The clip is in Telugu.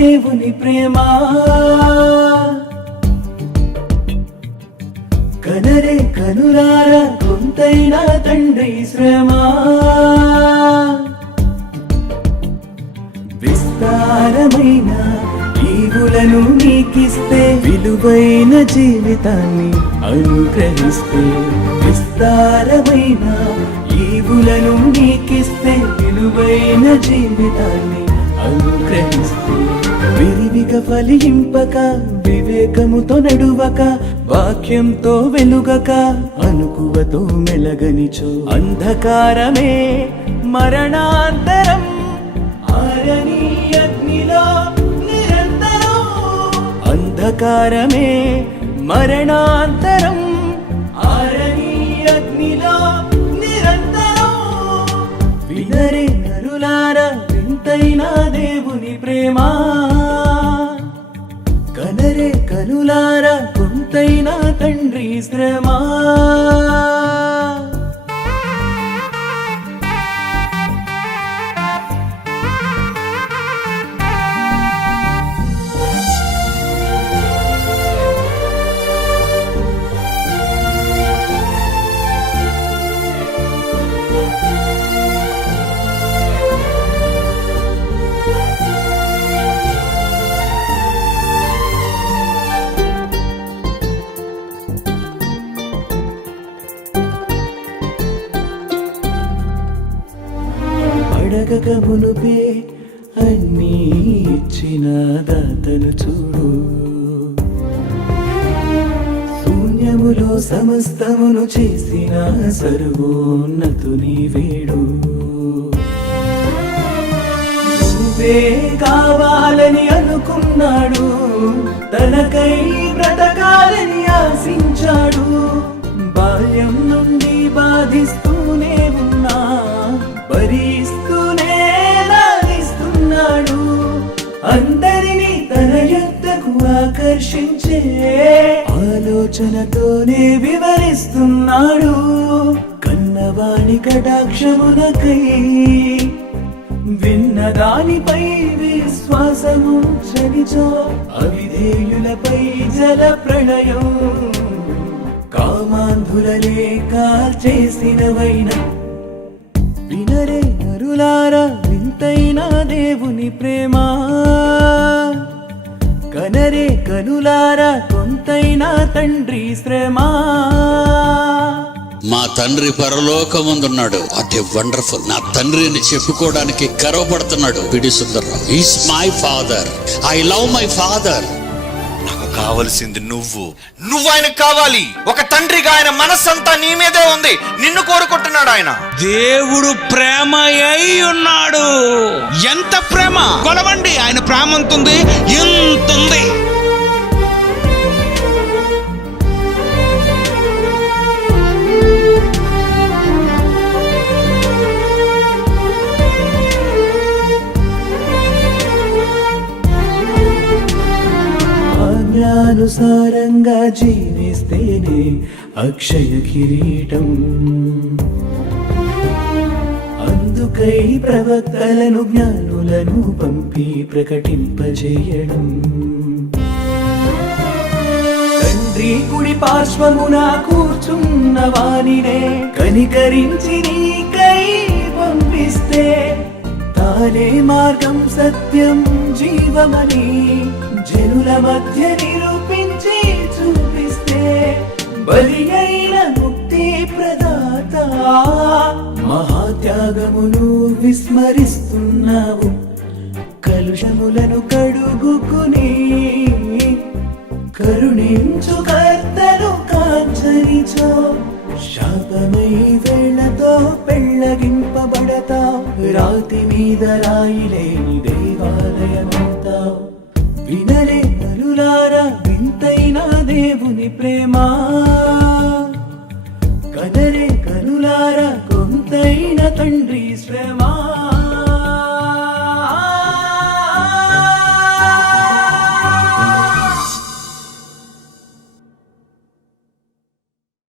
దేవుని ప్రేమ. కనరే కనులారా కొంతైనా తండ్రి శ్రమ. విస్తారమైన ఈవులను నీకిస్తే విలువైన జీవితాన్ని అనుగ్రహిస్తే. విస్తారమైన ఈవులను నీకిస్తే విలువైన జీవితాన్ని అనుగ్రహిస్తే. విరివిగా ఫలింపక వివేకముతో నడువక వాక్యంతో వెలుగక అనుకువతో మెలగనిచో అంధకారమే మరణాంతరం. ఆరని అగ్నిలో నిరంతరం. అంధకారమే మరణాంతరం. ఆరని అగ్నిలో నిరంతరం. వినరే నరులారా వింతైన దేవుని ప్రేమ. కనరే కనులారా కొంతైనా తండ్రి శ్రమ. అడగక మునుపే అన్నీ ఇచ్చిన దాతను చూడు. శూన్యములో సమస్తమును చేసిన సర్వోన్నతుని వేడు. నువ్వే కావాలని అనుకున్నాడు, తనకై బ్రతకాలని ఆశించాడు. బాల్యం నుండి బాధిస్తూనే ఉన్నా భరిస్తూనే లాగిస్తున్నాడు. అందరినీ తన యొద్దకు ఆకర్షించే ఆలోచనతోనే వివరిస్తున్నాడు. కన్నవాణి కటాక్షమునకై విన్నదానిపై విశ్వాసము చనిచో. అవిధేయులపై జల ప్రళయం కామాంధులనే కాల్చేసినవైన. వినరే నరులారా వింతైన దేవుని ప్రేమ. కనరే కనులారా కొంతైనా తండ్రి శ్రమ. మా తండ్రి పరలోకముందున్నాడు. What a wonderful. నా తండ్రి అని చెప్పుకోవడానికి గర్వపడుతున్నాడు P D Sundar Rao. Is my father. I love my father. నాకు కావలసింది నువ్వు ఆయనకు కావాలి. ఒక తండ్రిగా ఆయన మనస్సంతా నీ మీదే ఉంది. నిన్ను కోరుకుంటున్నాడు ఆయన. దేవుడు ప్రేమ అయి ఉన్నాడు. ఎంత ప్రేమ కొలవండి. ఆయన ప్రేమ ఎంతుంది? ఎంతుంది. అనుసారంగా జీవిస్తేనే అక్షయ కిరీటం. అందుకై ప్రవక్తలను జ్ఞానులను పంపి ప్రకటింపజేయడం. తండ్రి కుడి పార్శ్వమున కూర్చున్న వానినే కనికరించి నీకై పంపిస్తే. తానే మార్గం సత్యం జీవమని జనుల మధ్య నిరూపించి చూపిస్తే. బలి అయిన ముక్తి ప్రదాత మహాత్యాగమును విస్మరిస్తున్నావు. కలుషములను కడుగుకుని కరుణించు కర్తను కాంచనిచో. శాపమై వేళతో పెళ్ళగింపబడతావు. రాతి మీద రాయిలేని దేవాలయమవుతావు. వినరే నరులారా వింతైన దేవుని ప్రేమ. కనరే కనులారా కొంతైన తండ్రి శ్రమ.